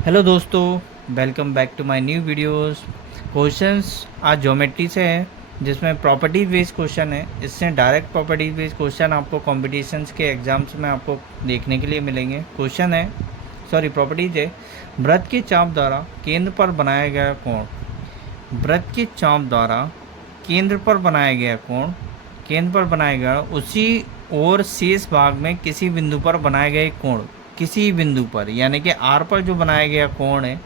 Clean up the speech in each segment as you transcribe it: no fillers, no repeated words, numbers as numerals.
Hello दोस्तों, welcome back to my new videos. Questions आज geometry से है, जिसमें प्रॉपर्टी बेस्ड क्वेश्चन है। इससे डायरेक्ट प्रॉपर्टी बेस्ड क्वेश्चन आपको कॉम्पिटिशन्स के एग्जाम्स में आपको देखने के लिए मिलेंगे। क्वेश्चन है, प्रॉपर्टीज है। वृत्त के चाप द्वारा केंद्र पर बनाया गया कोण। वृत्त के चाप द्वारा केंद्र पर बनाया गया कोण, केंद्र पर बनाया गया उसी और शेष भाग में किसी बिंदु पर बनाए गए कोण, किसी बिंदु पर यानी कि आर पर जो बनाया गया कोण है,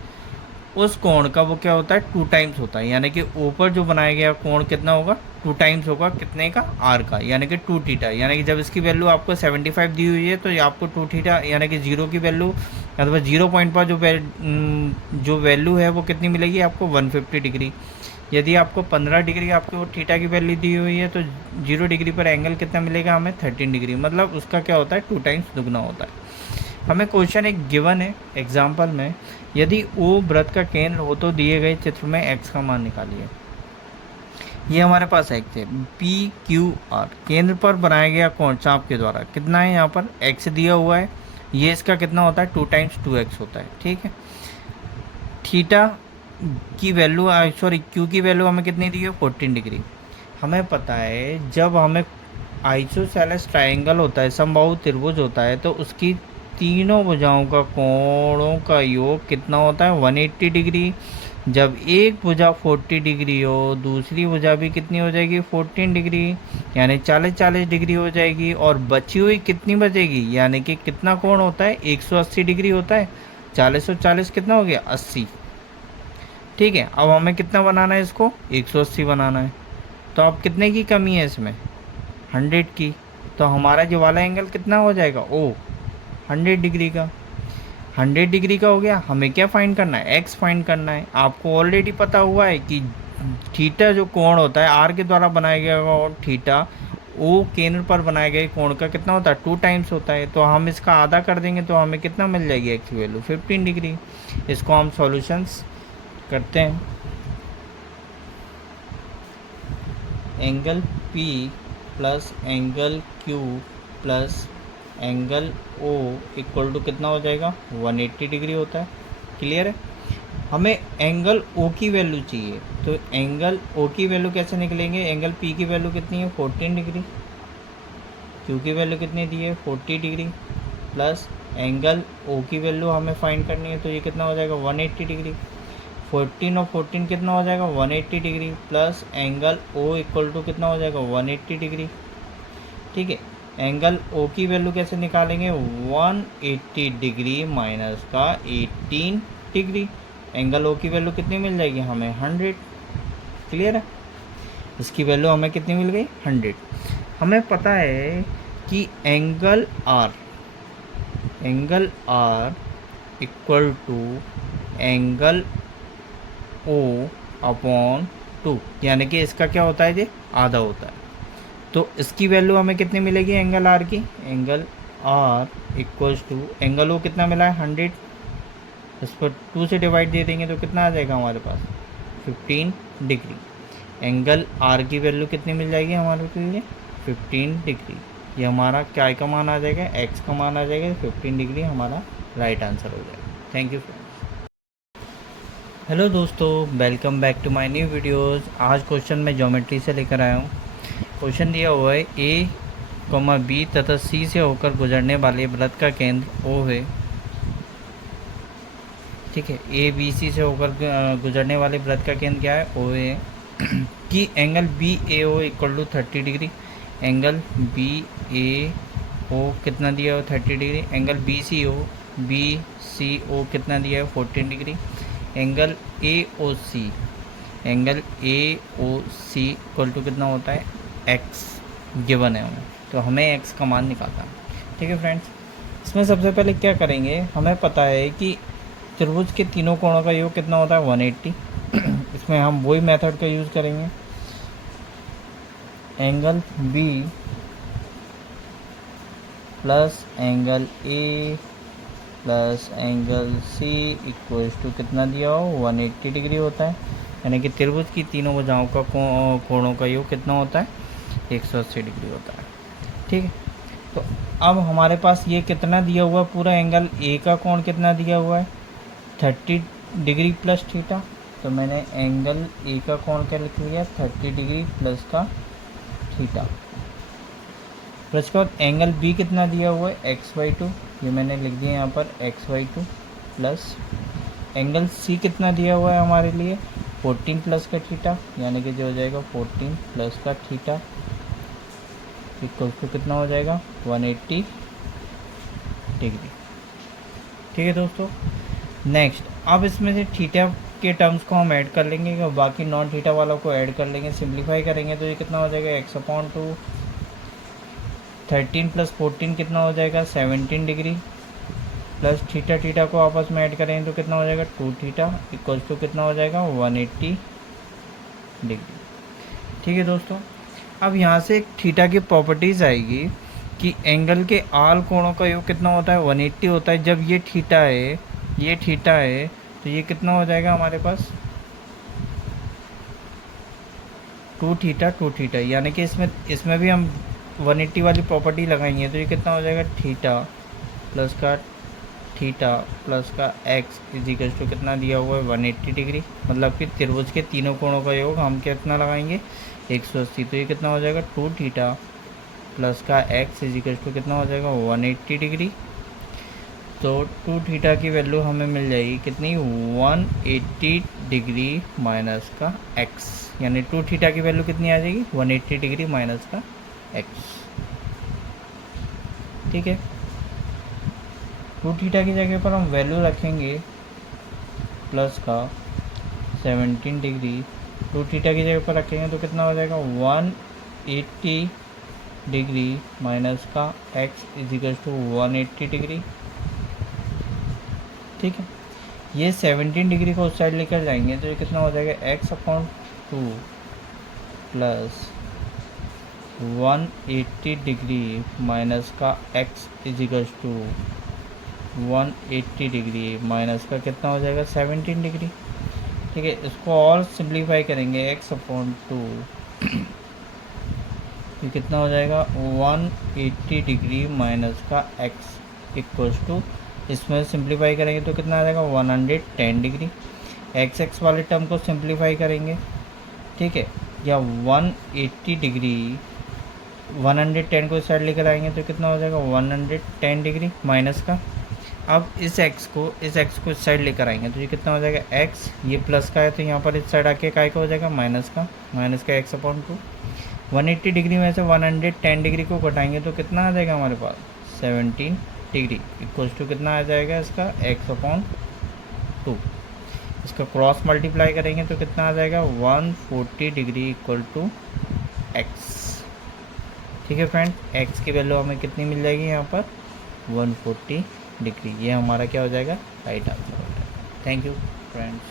उस कोण का वो क्या होता है, टू टाइम्स होता है। यानी कि ऊपर जो बनाया गया कोण कितना होगा, टू टाइम्स होगा कितने का, आर का, यानी कि टू थीटा। यानी कि जब इसकी वैल्यू आपको 75 दी हुई है तो ये आपको टू थीटा यानी कि जीरो की वैल्यू अथवा जीरो पॉइंट पर जो वैल्यू है वो कितनी मिलेगी आपको, 150 डिग्री। यदि आपको 15 डिग्री आपको थीटा की वैल्यू दी हुई है तो 0 डिग्री पर एंगल कितना मिलेगा हमें, 13 डिग्री। मतलब उसका क्या होता है, टू टाइम्स दुगना होता है। हमें क्वेश्चन एक गिवन है एग्जाम्पल में, यदि ओ वृत्त का केंद्र हो तो दिए गए चित्र में एक्स का मान निकालिए। ये हमारे पास एक्स है, पी क्यू आर केंद्र पर बनाया गया कोण चाप के द्वारा कितना है, यहाँ पर एक्स दिया हुआ है। ये इसका कितना होता है, टू टाइम्स टू एक्स होता है। ठीक है, थीटा की वैल्यू क्यू की वैल्यू हमें कितनी दी है, 14 डिग्री। हमें पता है जब हमें आइसोसेलेस ट्रायंगल होता है, समबाहु त्रिभुज होता है, तो उसकी तीनों भुजाओं का कोणों का योग कितना होता है, 180 डिग्री। जब एक भुजा 40 डिग्री हो, दूसरी भुजा भी कितनी हो जाएगी, 14 डिग्री, यानी 40 डिग्री हो जाएगी। और बची हुई कितनी बचेगी, यानी कि कितना कोण होता है, 180 डिग्री होता है। 40 और 40 कितना हो गया, 80। ठीक है, अब हमें कितना बनाना है, इसको 180 बनाना है। तो अब कितने की कमी है इसमें, 100 की। तो हमारा जो वाला एंगल कितना हो जाएगा, ओ 100 डिग्री का। 100 डिग्री का हो गया। हमें क्या फाइंड करना है, एक्स फाइंड करना है। आपको ऑलरेडी पता हुआ है कि थीटा जो कोण होता है आर के द्वारा बनाया गया और थीटा ओ केंद्र पर बनाए गए कोण का कितना होता है, टू टाइम्स होता है। तो हम इसका आधा कर देंगे तो हमें कितना मिल जाएगी एक्स की वैल्यू, 15 डिग्री। इसको हम सॉल्यूशंस करते हैं। Angle P plus angle Q plus angle O equal to कितना हो जाएगा, 180 डिग्री होता है। क्लियर है। हमें एंगल ओ की वैल्यू चाहिए, तो एंगल ओ की वैल्यू कैसे निकलेंगे, एंगल पी की वैल्यू कितनी है, 14 डिग्री। क्यू की वैल्यू कितनी दी है, 40 डिग्री, प्लस एंगल ओ की वैल्यू हमें फाइंड करनी है, तो ये कितना हो जाएगा, 180 डिग्री। 14 और 14 कितना हो जाएगा, 180 degree, plus angle O equal to कितना हो जाएगा, 180 डिग्री। ठीक है, एंगल ओ की वैल्यू कैसे निकालेंगे, 180 डिग्री माइनस का 18 डिग्री। एंगल ओ की वैल्यू कितनी मिल जाएगी हमें, 100। क्लियर है। इसकी वैल्यू हमें कितनी मिल गई, 100। हमें पता है कि angle R equal to angle O upon 2, यानी कि इसका क्या होता है, ये आधा होता है। तो इसकी वैल्यू हमें कितनी मिलेगी एंगल आर की, angle R equals to angle O कितना मिला है, 100। इस पर 2 से डिवाइड दे देंगे तो कितना आ जाएगा हमारे पास, 15 डिग्री। एंगल आर की वैल्यू कितनी मिल जाएगी हमारे लिए, 15 डिग्री। ये हमारा क्या का मान आ जाएगा, एक्स का मान आ जाएगा, 15 डिग्री हमारा राइट आंसर हो जाएगा। Thank you friends. हेलो दोस्तों, welcome back to my new videos. आज क्वेश्चन मैं ज्योमेट्री से लेकर आया हूँ। क्वेश्चन दिया हुआ है ए, बी तथा सी से होकर गुजरने वाले वृत्त का केंद्र ओ है। ठीक है, ए बी सी से होकर गुजरने वाले वृत्त का केंद्र क्या है, ओ है। कि angle B A O equal to 30 degree. Angle B A O कितना दिया हो, 30 degree. Angle B C O कितना दिया है, 14 degree. Angle A O C equal to कितना होता है, एक्स गिवन है हमें, तो हमें एक्स का मान निकालना है। ठीक है फ्रेंड्स, इसमें सबसे पहले क्या करेंगे, हमें पता है कि त्रिभुज के तीनों कोणों का योग कितना होता है, 180। इसमें हम वही मेथड का यूज़ करेंगे। Angle B plus angle A plus angle C equals to कितना दिया हो, 180 डिग्री होता है। यानी कि त्रिभुज की तीनों भुजाओं का कोणों का योग कितना होता है, 180 डिग्री होता है। ठीक है, तो अब हमारे पास ये कितना दिया हुआ है, पूरा एंगल ए का कोण कितना दिया हुआ है, 30 डिग्री प्लस थीटा, तो मैंने एंगल ए का कोण क्या लिख लिया 30 डिग्री प्लस का थीटा। फिर उसके बाद एंगल बी कितना दिया हुआ है x/2, ये मैंने लिख दिया यहाँ पर x/2 प्लस एंगल सी कितना दिया हुआ है हमारे लिए 14 प्लस का थीटा, यानी कि जो हो जाएगा 14 प्लस का थीटा इक्वल टू कितना हो जाएगा 180 डिग्री। ठीक है दोस्तों। नेक्स्ट अब इसमें से थीटा के टर्म्स को हम ऐड कर लेंगे और बाकी नॉन थीटा वालों को ऐड कर लेंगे, सिंप्लीफाई करेंगे तो ये कितना हो जाएगा x/2 13 प्लस 14 कितना हो जाएगा 17 डिग्री प्लस थीटा थीटा को आपस में ऐड करेंगे तो कितना हो जाएगा 2 थीटा इक्वल्स टू कितना हो जाएगा 180 डिग्री। ठीक है दोस्तों। अब यहाँ से एक थीटा की प्रॉपर्टीज़ आएगी कि एंगल के आल कोणों का योग कितना होता है 180 होता है। जब ये थीटा है तो ये कितना हो जाएगा हमारे पास 2 थीटा, यानी कि इसमें भी हम 180 वाली प्रॉपर्टी लगाएंगे तो ये कितना हो जाएगा थीटा प्लस का एक्स इज इक्वल टू कितना दिया हुआ है 180 डिग्री, मतलब कि त्रिभुज के तीनों कोणों का योग हम कितना लगाएंगे 180, तो ये कितना हो जाएगा 2 थीटा प्लस का एक्स इज इक्वल टू कितना हो जाएगा 180 डिग्री। तो 2 थीटा की वैल्यू हमें मिल जाएगी कितनी 180 डिग्री माइनस का एक्स, यानी 2 थीटा की वैल्यू कितनी आ जाएगी 180 डिग्री माइनस का एक्स। ठीक है। 2 थीटा की जगह पर हम वैल्यू रखेंगे प्लस का 17 डिग्री, 2 थीटा की जगह पर रखेंगे तो कितना हो जाएगा 180 डिग्री माइनस का X is equal to 180 degree. ठीक है। ये 17 डिग्री को उस साइड लेकर जाएंगे तो ये कितना हो जाएगा x/2 प्लस 180 डिग्री माइनस का x is equal to 180 degree minus का कितना हो जाएगा 17 डिग्री। ठीक है। इसको और सिंप्लीफाई करेंगे x/2 ये कितना हो जाएगा 180 डिग्री माइनस का x इक्वल्स टू, इसमें सिंप्लीफाई करेंगे तो कितना आ जाएगा 110 डिग्री। x वाले टर्म को सिंप्लीफाई करेंगे, ठीक है, या 180 डिग्री 110 को इस साइड लेकर आएंगे तो कितना हो जाएगा 110 डिग्री माइनस का। अब इस x को इस साइड लेकर आएंगे तो ये कितना हो जाएगा x, ये प्लस का है तो यहाँ पर इस साइड आके काय का हो जाएगा माइनस का x/2। 180 डिग्री में से 110 डिग्री को घटाएंगे तो कितना आ जाएगा हमारे पास 17 डिग्री इक्वल्स टू कितना आ जाएगा इसका x/2। इसका क्रॉस मल्टीप्लाई करेंगे तो कितना आ जाएगा 140 डिग्री इक्वल टू x। ठीक है फ्रेंड, x की वैल्यू हमें कितनी मिल जाएगी यहाँ पर 140 डिग्री। ये हमारा क्या हो जाएगा राइट आंसर हो जाएगा। Thank you friends.